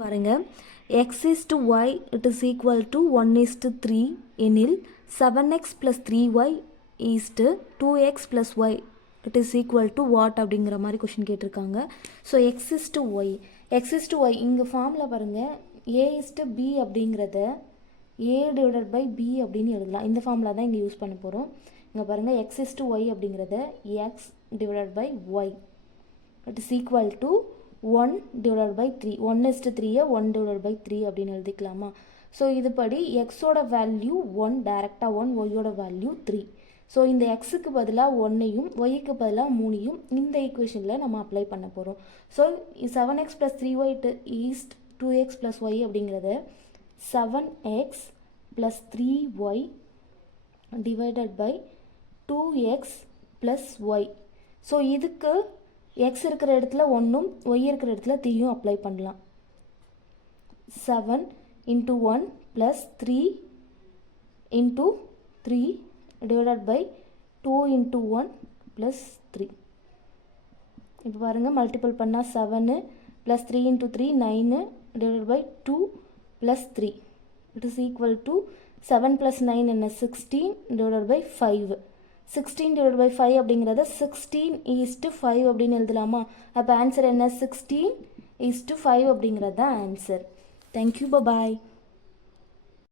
பாருங்க x is to y it is equal to 1 is to 3 எனில் 7x plus 3y is to 2x plus y it is equal to what அப்படிங்கிற மாதிரி question கேட்டிருக்காங்க. So x is to y x is to y இங்கே ஃபார்மில் பாருங்க a is to b அப்படிங்கிறத a divided by b அப்படின்னு எழுதலாம். இந்த ஃபார்முலா தான் இங்கே யூஸ் பண்ண போகிறோம். இங்கே பாருங்கள் x is to y அப்படிங்கிறத x divided by y it is equal to 1 divided by 3 1 is to 3 1 divided by 3 அப்படின்னு எழுதிக்கலாமா. ஸோ இதுபடி எக்ஸோட வேல்யூ 1 டைரெக்டாக 1 ஒய்யோட வேல்யூ 3. ஸோ இந்த எக்ஸுக்கு பதிலாக 1ஐயும் ஒய்க்கு பதிலாக 3ஐயும் இந்த ஈக்குவேஷனில் நம்ம அப்ளை பண்ண போகிறோம். So 7x plus 3y is 2x plus y அப்படிங்கிறத 7x plus 3y divided by 2x plus y. So இதுக்கு x இருக்கிற இடத்துல 1ம் y இருக்கிற இடத்துல 3யும் அப்ளை பண்ணலாம். 7 into 1 plus 3 into 3 divided by 2 into 1 plus 3. இப்போ பாருங்க மல்டிபிள் பண்ணால் 7 plus 3 into 3 9 divided by 2 plus 3 it is equal to 7 plus 9 என்ன 16 divided by 5. 16 divided by 5 அப்படிங்கிறத 16 is to 5 அப்படின்னு எழுதலாமா. அப்போ ஆன்சர் என்ன 16 is to 5 அப்படிங்கிறது தான் ஆன்சர். தேங்க்யூ, பாய்.